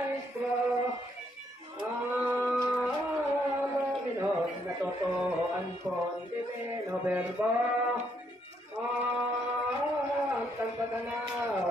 maestro. Minot na totooan po divino verbo. Ang pagpaganaw.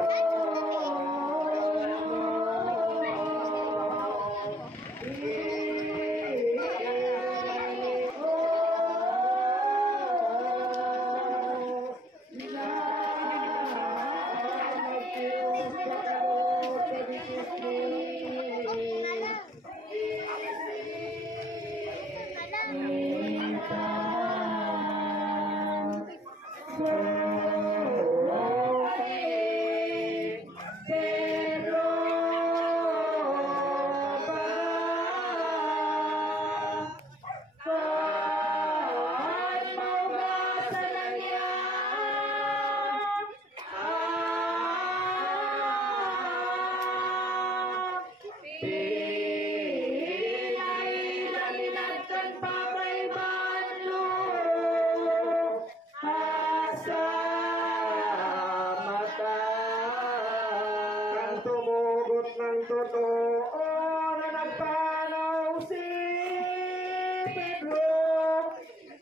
Ng totoo na nagpanaw si Pedro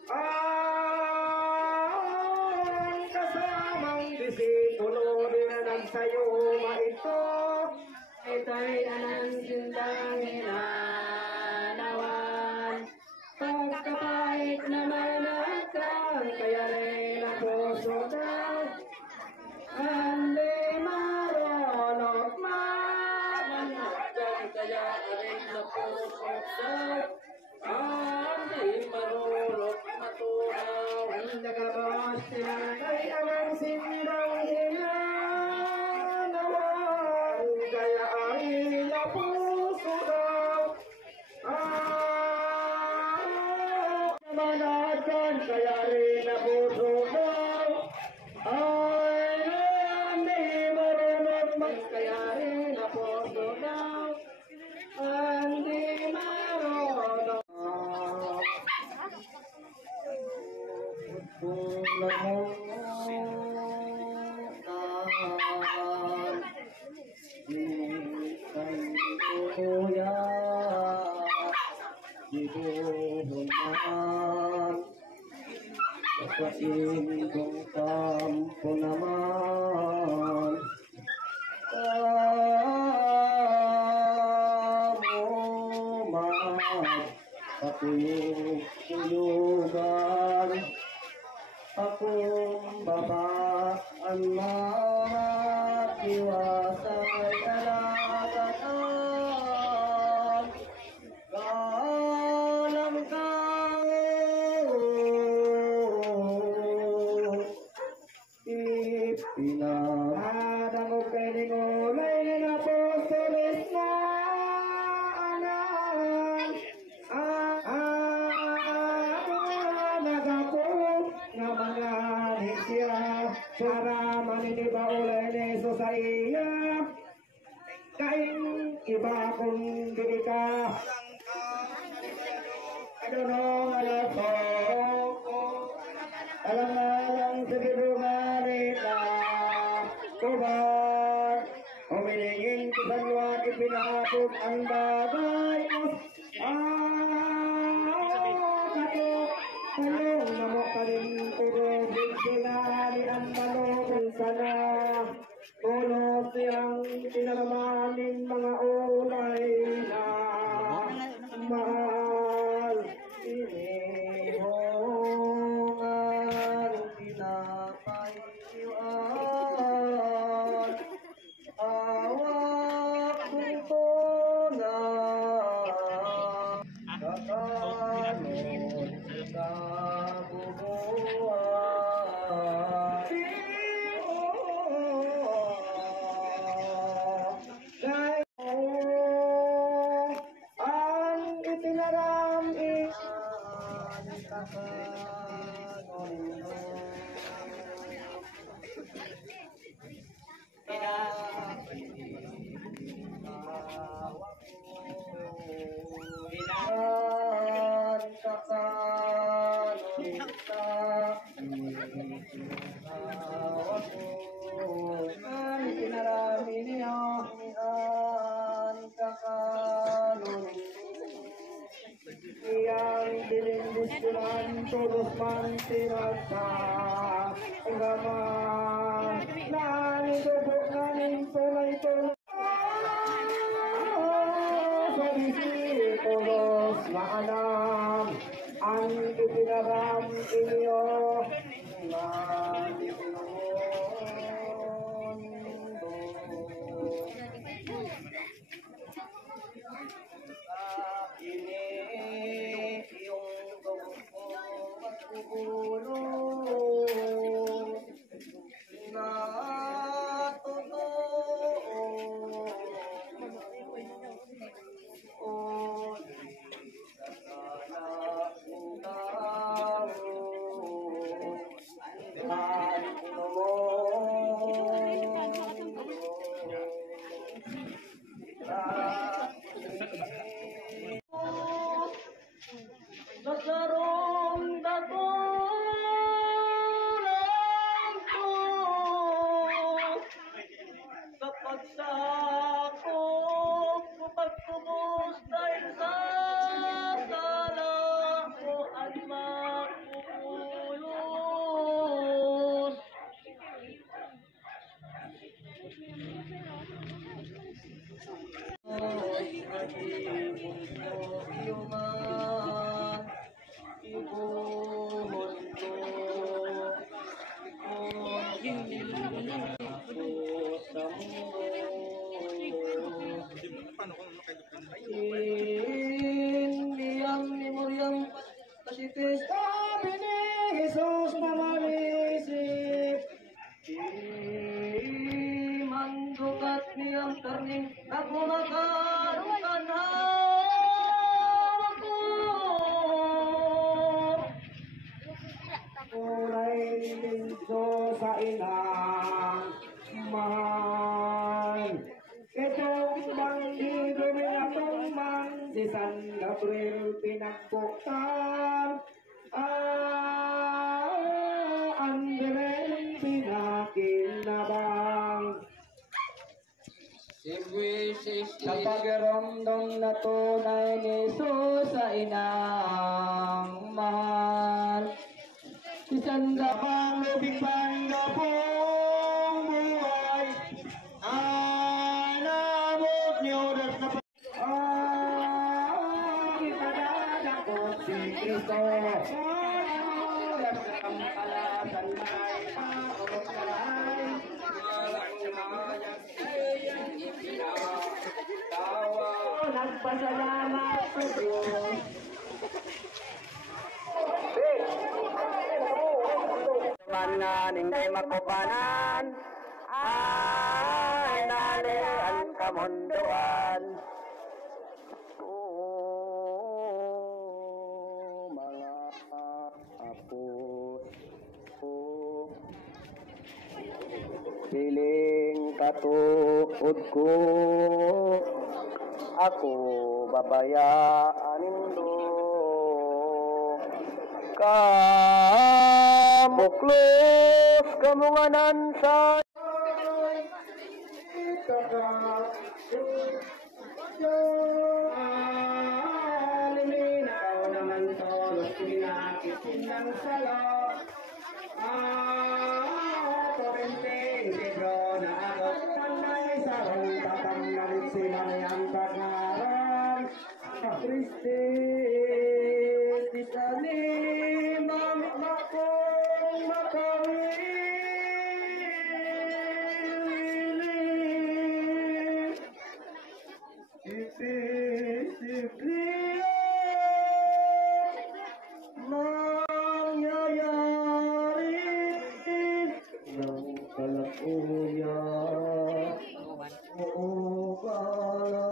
ang kasamang disipulo din na nagsayuma ito. Ito'y anang sindang hinanawan, pagkapait naman ang kaya rin ang puso daw hindi marunong kaya rin na puso daw hindi marunong matunaw. Nagabas sila kay ang sindang hinanawan, kaya rin na puso daw namanatan, kaya rin na puso daw hindi marunong kaya rin na puso daw hindi marunong. Kasing kong tampo naman patutulugan akong babaan matiwasay alagatan galang kang ipinadangog kay ningulay ng apostoles na anak nagapong nga mga siya para maninibaulay ni Jesus sa iya kain iba kung dili ka adunong alapo alang-alang sa bidunganita kubar humilingin kusanwat ipinahapog ang bagay Tulong namo kanin tulog sila ni ang malong sana tulog siyang pinaramanin mga ulay na mahal inihongan pinapayuan awak kumpona kakanod sa bubuan ang itinaram Ang tulos man tirata Gaman Nani dubok nanin tulay-tulay Sa bisi tulos na alam Ang ipinaram inyo Nani ini yung ulo na totoo o sana ng tao Nasarong dagulan ko sa pagsakop ko pagtubos dahil sa sala ko ang makukulos. Sabi ni Jesus na malisip mandukat niyang karning nagmumakarukan ako Kulay lindo sa inang mahal Itong bandido minatong man si San Gabriel pinagbuktan ang direng pinakinabang sa pagramdam na tunay ni Jesus sa inang mahal si San Gabriel lubing panggapong buhay anamot niyo na ipadadakot si Cristo ang kalasan ay paokalay walang lumayas ay ang ipinatawa nagpasalamat sa Diyos Manan hindi makupanan ay nali ang kamunduan mga apo piling katukod ko ako babayaan nindo kamuklos kamunganan sa liminaw naman tolos pinakitin ng salo torrente integro na agos panay sarong tatang na rin sila ang pagnaran Kristi Isali mamakong makawili Ipisipli mangyayari ng kalakuya o kala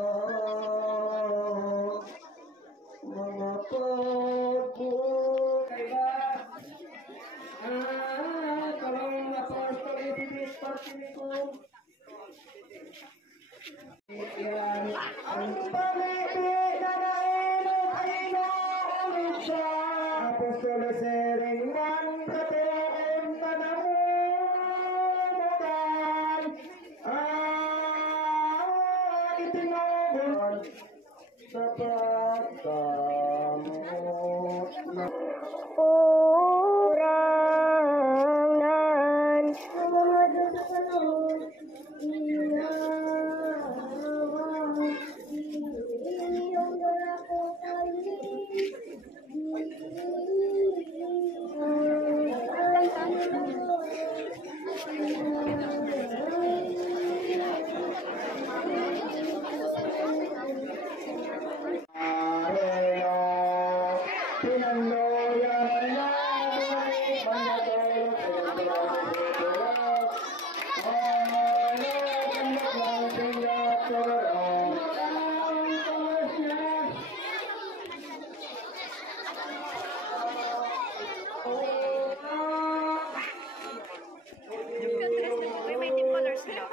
May team colors sila.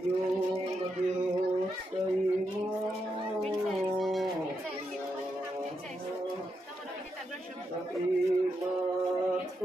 Yung nabirot sa'yo mo Ingat,